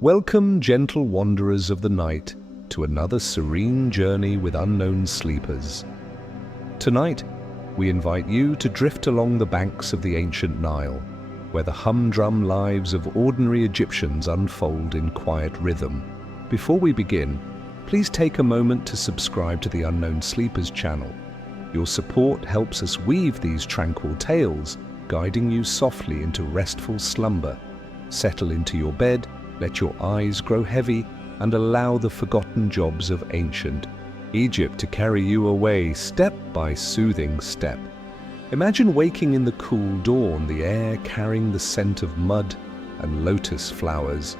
Welcome, gentle wanderers of the night, to another serene journey with unknown sleepers. Tonight, we invite you to drift along the banks of the ancient Nile, where the humdrum lives of ordinary Egyptians unfold in quiet rhythm. Before we begin, please take a moment to subscribe to the Unknown Sleepers channel. Your support helps us weave these tranquil tales, guiding you softly into restful slumber. Settle into your bed, let your eyes grow heavy, and allow the forgotten jobs of ancient Egypt to carry you away step by soothing step. Imagine waking in the cool dawn, the air carrying the scent of mud and lotus flowers.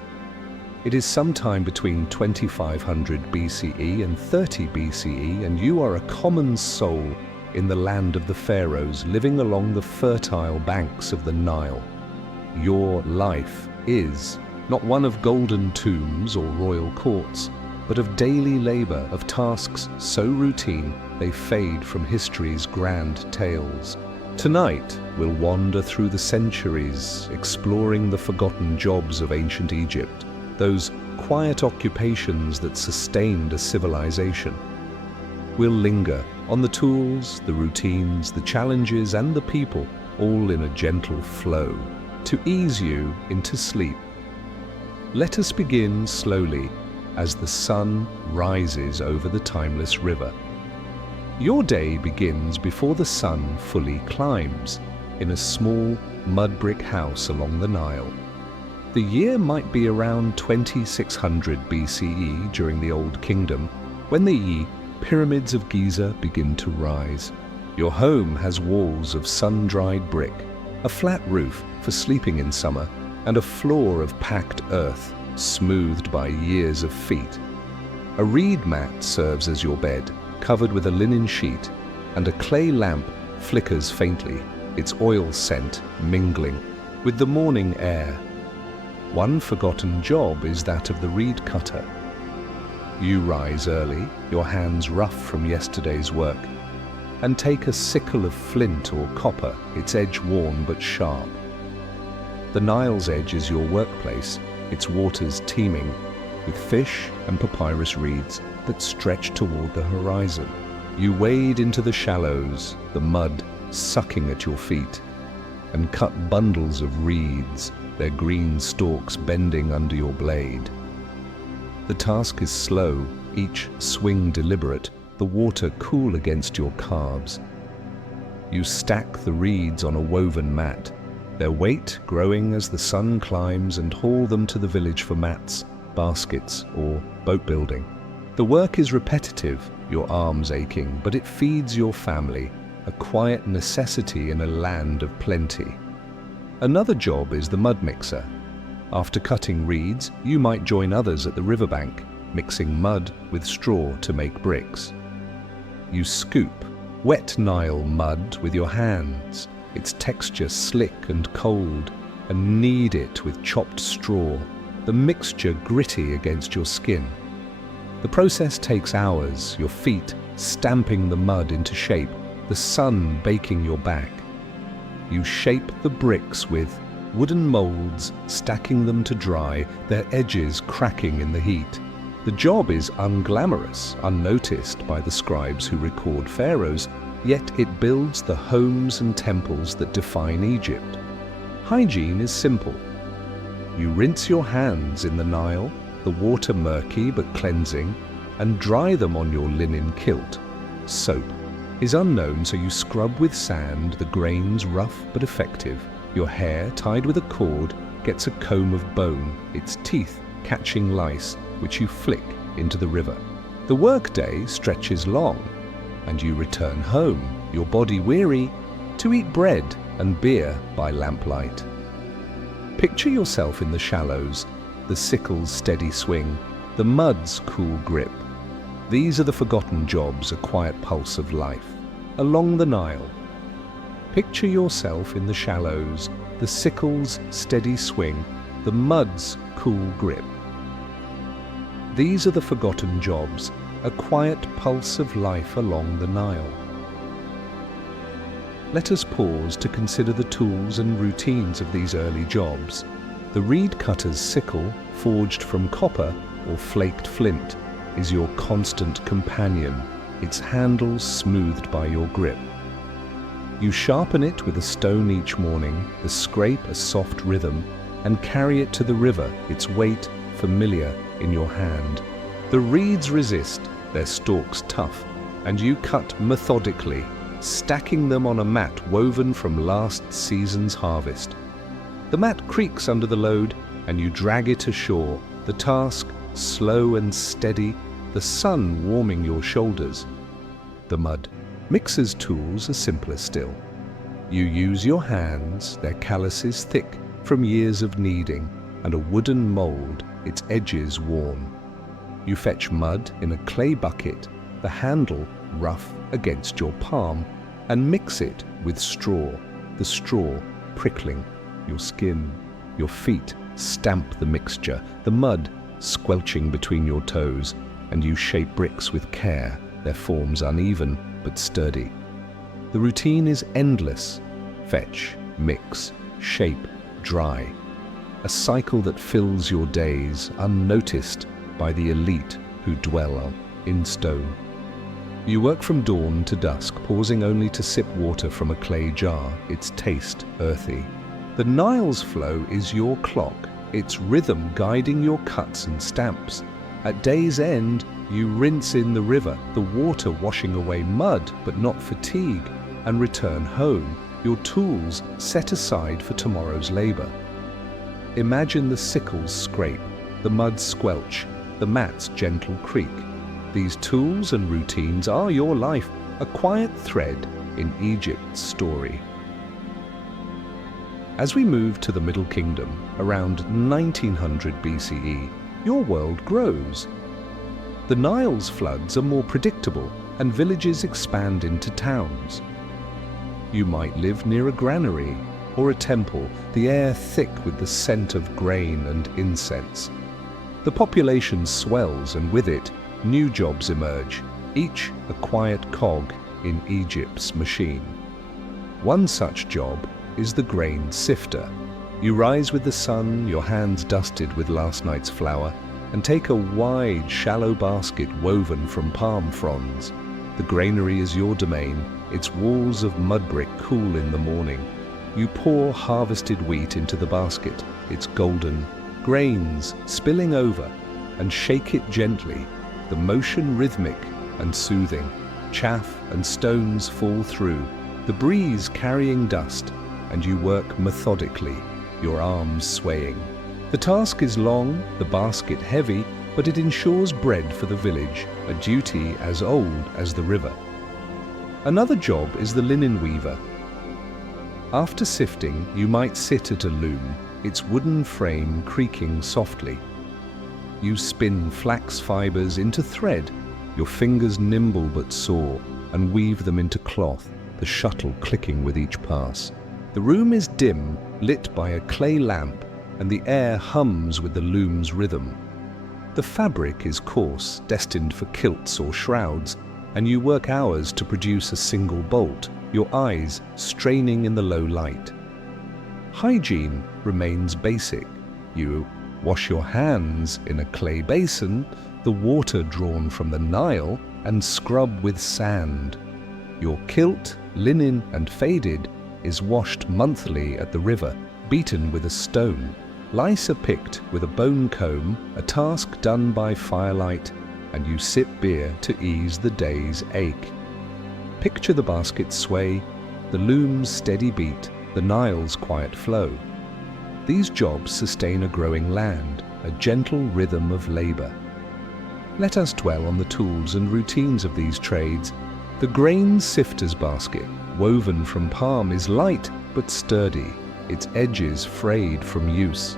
It is sometime between 2500 BCE and 30 BCE, and you are a common soul in the land of the pharaohs, living along the fertile banks of the Nile. Your life is not one of golden tombs or royal courts, but of daily labor, of tasks so routine they fade from history's grand tales. Tonight, we'll wander through the centuries, exploring the forgotten jobs of ancient Egypt, those quiet occupations that sustained a civilization. We'll linger on the tools, the routines, the challenges, and the people, all in a gentle flow, to ease you into sleep. Let us begin slowly as the sun rises over the timeless river. Your day begins before the sun fully climbs, in a small mud brick house along the Nile. The year might be around 2600 BCE during the Old Kingdom, when the pyramids of Giza begin to rise. Your home has walls of sun-dried brick, a flat roof for sleeping in summer, and a floor of packed earth, smoothed by years of feet. A reed mat serves as your bed, covered with a linen sheet, and a clay lamp flickers faintly, its oil scent mingling with the morning air. One forgotten job is that of the reed cutter. You rise early, your hands rough from yesterday's work, and take a sickle of flint or copper, its edge worn but sharp. The Nile's edge is your workplace, its waters teeming with fish and papyrus reeds that stretch toward the horizon. You wade into the shallows, the mud sucking at your feet, and cut bundles of reeds, their green stalks bending under your blade. The task is slow, each swing deliberate, the water cool against your calves. You stack the reeds on a woven mat, their weight growing as the sun climbs, and haul them to the village for mats, baskets, or boat building. The work is repetitive, your arms aching, but it feeds your family, a quiet necessity in a land of plenty. Another job is the mud mixer. After cutting reeds, you might join others at the riverbank, mixing mud with straw to make bricks. You scoop wet Nile mud with your hands, its texture slick and cold, and knead it with chopped straw, the mixture gritty against your skin. The process takes hours, your feet stamping the mud into shape, the sun baking your back. You shape the bricks with wooden molds, stacking them to dry, their edges cracking in the heat. The job is unglamorous, unnoticed by the scribes who record pharaohs, yet it builds the homes and temples that define Egypt. Hygiene is simple. You rinse your hands in the Nile, the water murky but cleansing, and dry them on your linen kilt. Soap is unknown, so you scrub with sand, the grains rough but effective. Your hair, tied with a cord, gets a comb of bone, its teeth catching lice, which you flick into the river. The workday stretches long, and you return home, your body weary, to eat bread and beer by lamplight. Picture yourself in the shallows, the sickle's steady swing, the mud's cool grip. These are the forgotten jobs, a quiet pulse of life. Along the Nile, picture yourself in the shallows, the sickle's steady swing, the mud's cool grip. These are the forgotten jobs, a quiet pulse of life along the Nile. Let us pause to consider the tools and routines of these early jobs. The reed cutter's sickle, forged from copper or flaked flint, is your constant companion, its handle smoothed by your grip. You sharpen it with a stone each morning, the scrape a soft rhythm, and carry it to the river, its weight familiar in your hand. The reeds resist, their stalks tough, and you cut methodically, stacking them on a mat woven from last season's harvest. The mat creaks under the load, and you drag it ashore, the task slow and steady, the sun warming your shoulders. The mud mixer's tools are simpler still. You use your hands, their calluses thick from years of kneading, and a wooden mold, its edges worn. You fetch mud in a clay bucket, the handle rough against your palm, and mix it with straw, the straw prickling your skin. Your feet stamp the mixture, the mud squelching between your toes, and you shape bricks with care, their forms uneven but sturdy. The routine is endless. Fetch, mix, shape, dry. A cycle that fills your days, unnoticed by the elite who dwell in stone. You work from dawn to dusk, pausing only to sip water from a clay jar, its taste earthy. The Nile's flow is your clock, its rhythm guiding your cuts and stamps. At day's end, you rinse in the river, the water washing away mud but not fatigue, and return home, your tools set aside for tomorrow's labor. Imagine the sickle's scrape, the mud squelch, the mat's gentle creak. These tools and routines are your life, a quiet thread in Egypt's story. As we move to the Middle Kingdom, around 1900 BCE, your world grows. The Nile's floods are more predictable, and villages expand into towns. You might live near a granary or a temple, the air thick with the scent of grain and incense. The population swells, and with it, new jobs emerge, each a quiet cog in Egypt's machine. One such job is the grain sifter. You rise with the sun, your hands dusted with last night's flour, and take a wide, shallow basket woven from palm fronds. The granary is your domain, its walls of mud brick cool in the morning. You pour harvested wheat into the basket, its golden grains spilling over, and shake it gently, the motion rhythmic and soothing. Chaff and stones fall through, the breeze carrying dust, and you work methodically, your arms swaying. The task is long, the basket heavy, but it ensures bread for the village, a duty as old as the river. Another job is the linen weaver. After sifting, you might sit at a loom, its wooden frame creaking softly. You spin flax fibers into thread, your fingers nimble but sore, and weave them into cloth, the shuttle clicking with each pass. The room is dim, lit by a clay lamp, and the air hums with the loom's rhythm. The fabric is coarse, destined for kilts or shrouds, and you work hours to produce a single bolt, your eyes straining in the low light. Hygiene remains basic. You wash your hands in a clay basin, the water drawn from the Nile, and scrub with sand. Your kilt, linen and faded, is washed monthly at the river, beaten with a stone. Lice are picked with a bone comb, a task done by firelight, and you sip beer to ease the day's ache. Picture the basket sway, the loom's steady beat, the Nile's quiet flow. These jobs sustain a growing land, a gentle rhythm of labor. Let us dwell on the tools and routines of these trades. The grain sifter's basket, woven from palm, is light but sturdy, its edges frayed from use.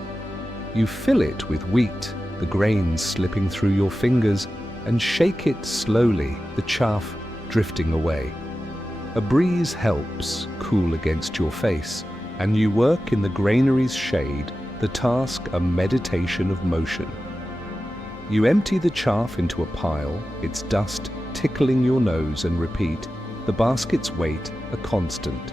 You fill it with wheat, the grains slipping through your fingers, and shake it slowly, the chaff drifting away. A breeze helps cool against your face, and you work in the granary's shade, the task a meditation of motion. You empty the chaff into a pile, its dust tickling your nose, and repeat, the basket's weight a constant.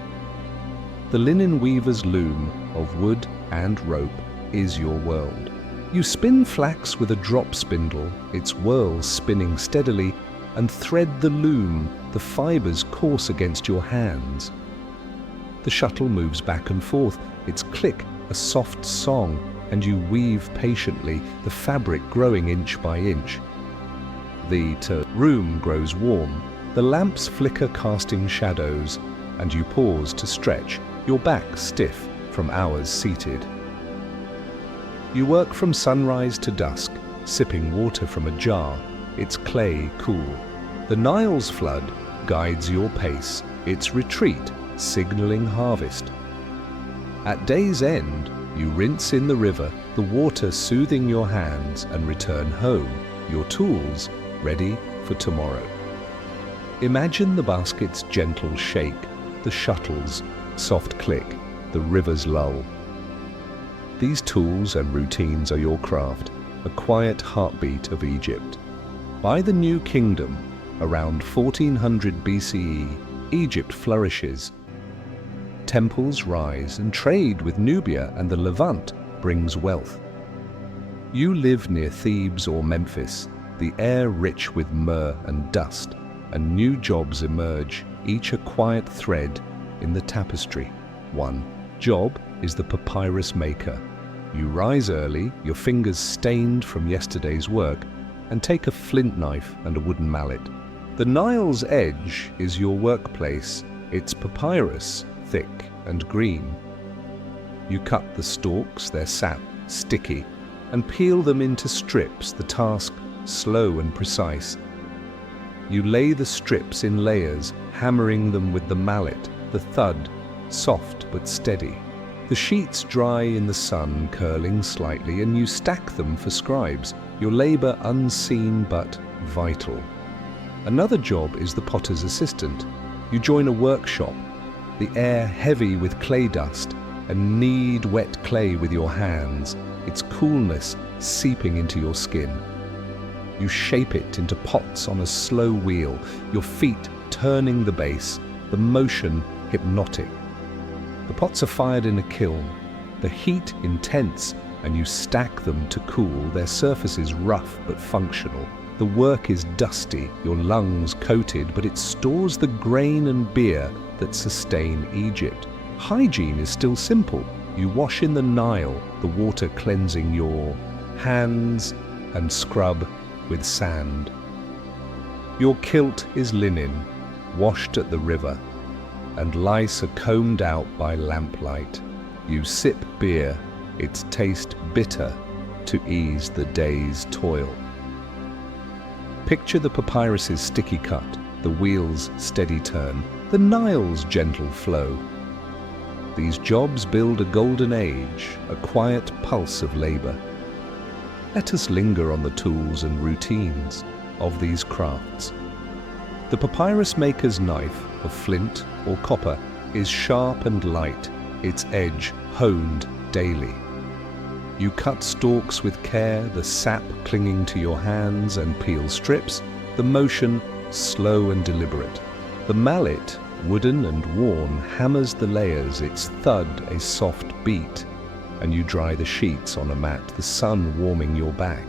The linen weaver's loom of wood and rope is your world. You spin flax with a drop spindle, its whirls spinning steadily, and thread the loom, the fibers course against your hands. The shuttle moves back and forth, its click a soft song, and you weave patiently, the fabric growing inch by inch. The room grows warm, the lamps flicker casting shadows, and you pause to stretch, your back stiff from hours seated. You work from sunrise to dusk, sipping water from a jar, its clay cool. The Nile's flood guides your pace, its retreat signaling harvest. At day's end, you rinse in the river, the water soothing your hands, and return home, your tools ready for tomorrow. Imagine the basket's gentle shake, the shuttle's soft click, the river's lull. These tools and routines are your craft, a quiet heartbeat of Egypt. By the New Kingdom, around 1400 BCE, Egypt flourishes. Temples rise and trade with Nubia and the Levant brings wealth. You live near Thebes or Memphis, the air rich with myrrh and dust, and new jobs emerge, each a quiet thread in the tapestry. One job is the papyrus maker. You rise early, your fingers stained from yesterday's work, and take a flint knife and a wooden mallet. The Nile's edge is your workplace, its papyrus thick and green. You cut the stalks, their sap sticky, and peel them into strips, the task slow and precise. You lay the strips in layers, hammering them with the mallet, the thud, soft but steady. The sheets dry in the sun, curling slightly, and you stack them for scribes, your labor unseen but vital. Another job is the potter's assistant. You join a workshop, the air heavy with clay dust, and knead wet clay with your hands, its coolness seeping into your skin. You shape it into pots on a slow wheel, your feet turning the base, the motion hypnotic. The pots are fired in a kiln, the heat intense, and you stack them to cool, their surfaces rough but functional. The work is dusty, your lungs coated, but it stores the grain and beer that sustain Egypt. Hygiene is still simple. You wash in the Nile, the water cleansing your hands, and scrub with sand. Your kilt is linen, washed at the river, and lice are combed out by lamplight. You sip beer, its taste bitter, to ease the day's toil. Picture the papyrus's sticky cut, the wheel's steady turn, the Nile's gentle flow. These jobs build a golden age, a quiet pulse of labor. Let us linger on the tools and routines of these crafts. The papyrus maker's knife of flint or copper is sharp and light, its edge honed daily. You cut stalks with care, the sap clinging to your hands, and peel strips, the motion slow and deliberate. The mallet, wooden and worn, hammers the layers, its thud a soft beat, and you dry the sheets on a mat, the sun warming your back.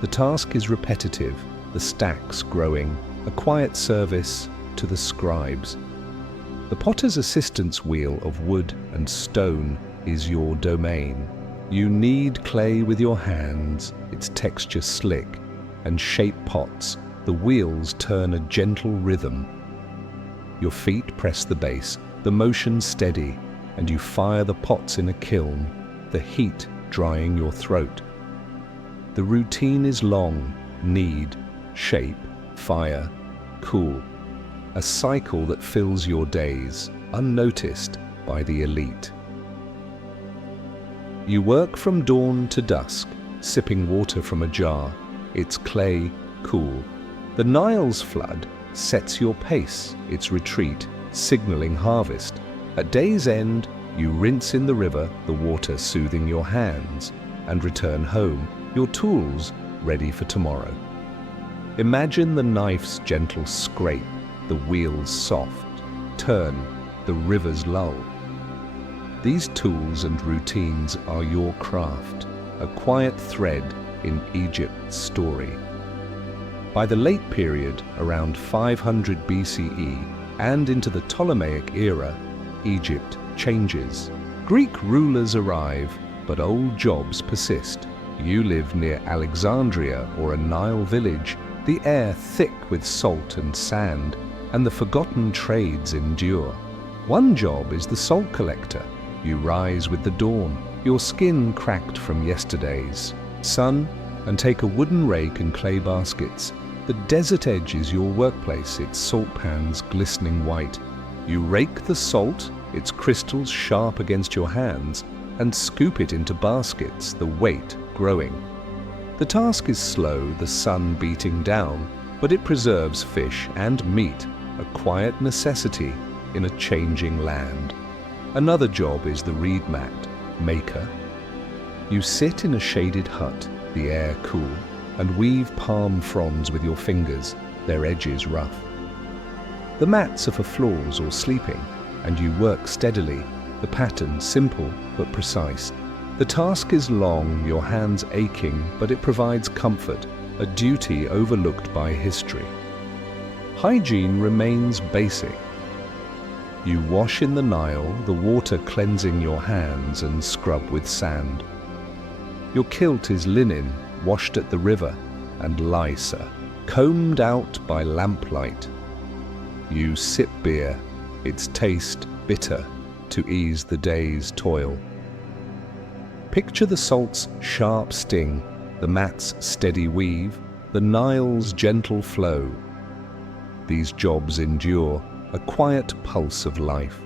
The task is repetitive, the stacks growing, a quiet service to the scribes. The potter's assistant's wheel of wood and stone is your domain. You knead clay with your hands, its texture slick, and shape pots, the wheels turn a gentle rhythm. Your feet press the base, the motion steady, and you fire the pots in a kiln, the heat drying your throat. The routine is long, knead, shape, fire, cool. A cycle that fills your days, unnoticed by the elite. You work from dawn to dusk, sipping water from a jar, its clay cool. The Nile's flood sets your pace, its retreat signaling harvest. At day's end, you rinse in the river, the water soothing your hands, and return home, your tools ready for tomorrow. Imagine the knife's gentle scrape, the wheel's soft turn, the river's lull. These tools and routines are your craft, a quiet thread in Egypt's story. By the late period, around 500 BCE, and into the Ptolemaic era, Egypt changes. Greek rulers arrive, but old jobs persist. You live near Alexandria or a Nile village, the air thick with salt and sand, and the forgotten trades endure. One job is the salt collector. You rise with the dawn, your skin cracked from yesterday's sun, and take a wooden rake and clay baskets. The desert edge is your workplace, its salt pans glistening white. You rake the salt, its crystals sharp against your hands, and scoop it into baskets, the weight growing. The task is slow, the sun beating down, but it preserves fish and meat, a quiet necessity in a changing land. Another job is the reed mat maker. You sit in a shaded hut, the air cool, and weave palm fronds with your fingers, their edges rough. The mats are for floors or sleeping, and you work steadily, the pattern simple but precise. The task is long, your hands aching, but it provides comfort, a duty overlooked by history. Hygiene remains basic. You wash in the Nile, the water cleansing your hands, and scrub with sand. Your kilt is linen, washed at the river, and lice are combed out by lamplight. You sip beer, its taste bitter, to ease the day's toil. Picture the salt's sharp sting, the mat's steady weave, the Nile's gentle flow. These jobs endure, a quiet pulse of life.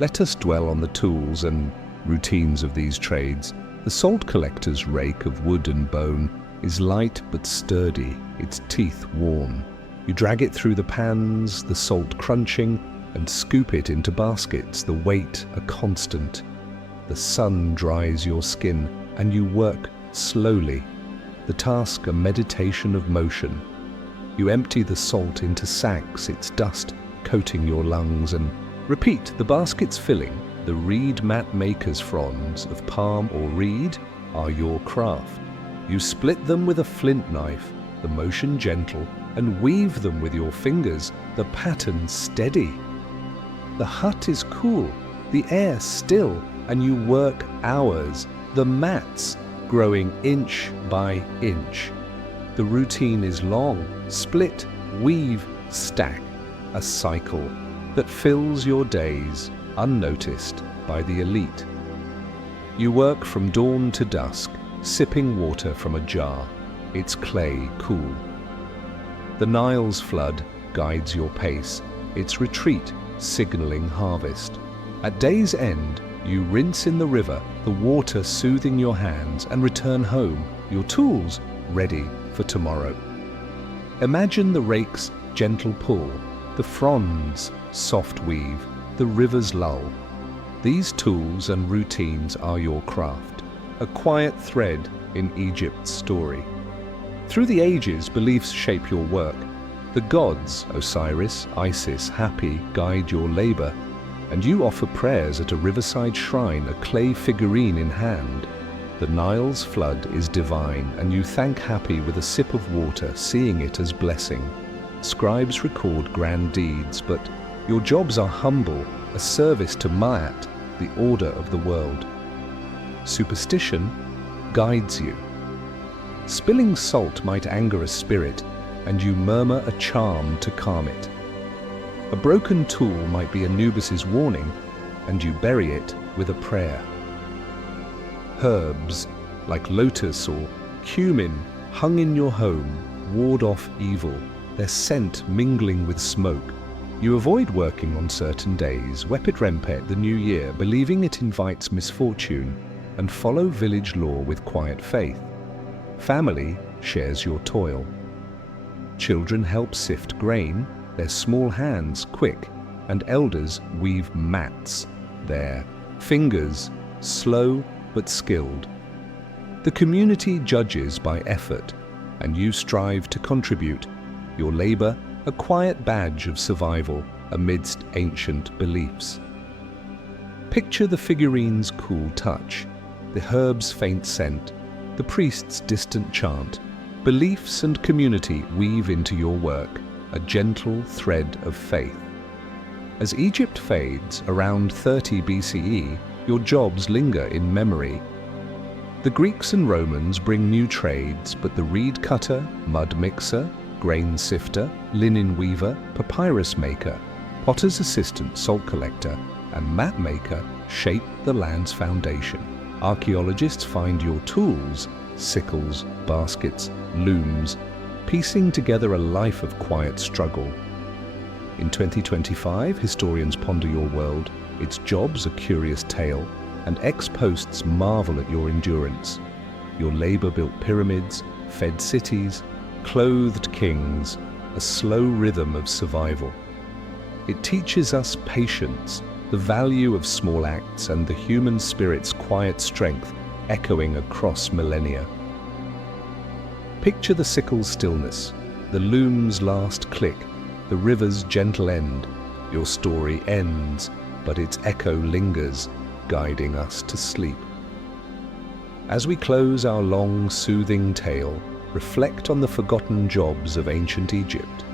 Let us dwell on the tools and routines of these trades. The salt collector's rake of wood and bone is light but sturdy, its teeth worn. You drag it through the pans, the salt crunching, and scoop it into baskets, the weight a constant. The sun dries your skin, and you work slowly, the task a meditation of motion. You empty the salt into sacks, its dust coating your lungs, and repeat, the baskets filling. The reed mat maker's fronds of palm or reed are your craft. You split them with a flint knife, the motion gentle, and weave them with your fingers, the pattern steady. The hut is cool, the air still, and you work hours, the mats growing inch by inch. The routine is long, split, weave, stack, a cycle that fills your days unnoticed by the elite. You work from dawn to dusk, sipping water from a jar, its clay cool. The Nile's flood guides your pace, its retreat signaling harvest. At day's end, you rinse in the river, the water soothing your hands, and return home, your tools ready for tomorrow. Imagine the rake's gentle pull, the fronds soft weave, the river's lull. These tools and routines are your craft, a quiet thread in Egypt's story. Through the ages, beliefs shape your work. The gods, Osiris, Isis, Hapi, guide your labor, and you offer prayers at a riverside shrine, a clay figurine in hand. The Nile's flood is divine, and you thank Hapi with a sip of water, seeing it as blessing. Scribes record grand deeds, but your jobs are humble, a service to Ma'at, the order of the world. Superstition guides you. Spilling salt might anger a spirit, and you murmur a charm to calm it. A broken tool might be Anubis's warning, and you bury it with a prayer. Herbs, like lotus or cumin, hung in your home, ward off evil, their scent mingling with smoke. You avoid working on certain days, Wepit Rempet, the new year, believing it invites misfortune, and follow village law with quiet faith. Family shares your toil. Children help sift grain, their small hands quick, and elders weave mats, their fingers slow but skilled. The community judges by effort, and you strive to contribute, your labor a quiet badge of survival amidst ancient beliefs. Picture the figurine's cool touch, the herb's faint scent, the priest's distant chant. Beliefs and community weave into your work, a gentle thread of faith. As Egypt fades around 30 BCE, your jobs linger in memory. The Greeks and Romans bring new trades, but the reed cutter, mud mixer, grain sifter, linen weaver, papyrus maker, potter's assistant, salt collector, and map maker shape the land's foundation. Archaeologists find your tools, sickles, baskets, looms, piecing together a life of quiet struggle. In 2025, historians ponder your world, its jobs a curious tale, and ex-posts marvel at your endurance. Your labor-built pyramids, fed cities, clothed kings, a slow rhythm of survival. It teaches us patience, the value of small acts, and the human spirit's quiet strength echoing across millennia. Picture the sickle's stillness, the loom's last click, the river's gentle end. Your story ends, but its echo lingers, guiding us to sleep. As we close our long, soothing tale, reflect on the forgotten jobs of ancient Egypt.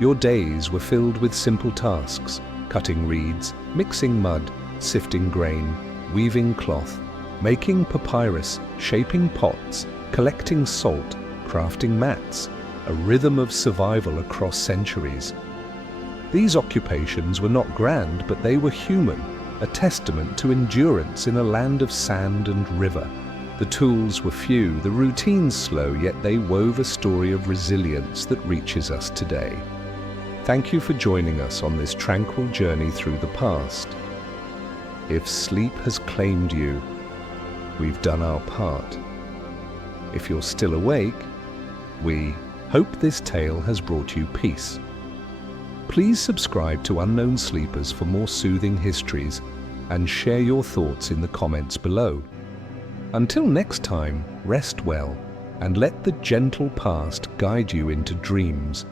Your days were filled with simple tasks, cutting reeds, mixing mud, sifting grain, weaving cloth, making papyrus, shaping pots, collecting salt, crafting mats, a rhythm of survival across centuries. These occupations were not grand, but they were human, a testament to endurance in a land of sand and river. The tools were few, the routines slow, yet they wove a story of resilience that reaches us today. Thank you for joining us on this tranquil journey through the past. If sleep has claimed you, we've done our part. If you're still awake, we hope this tale has brought you peace. Please subscribe to Unknown Sleepers for more soothing histories and share your thoughts in the comments below. Until next time, rest well and let the gentle past guide you into dreams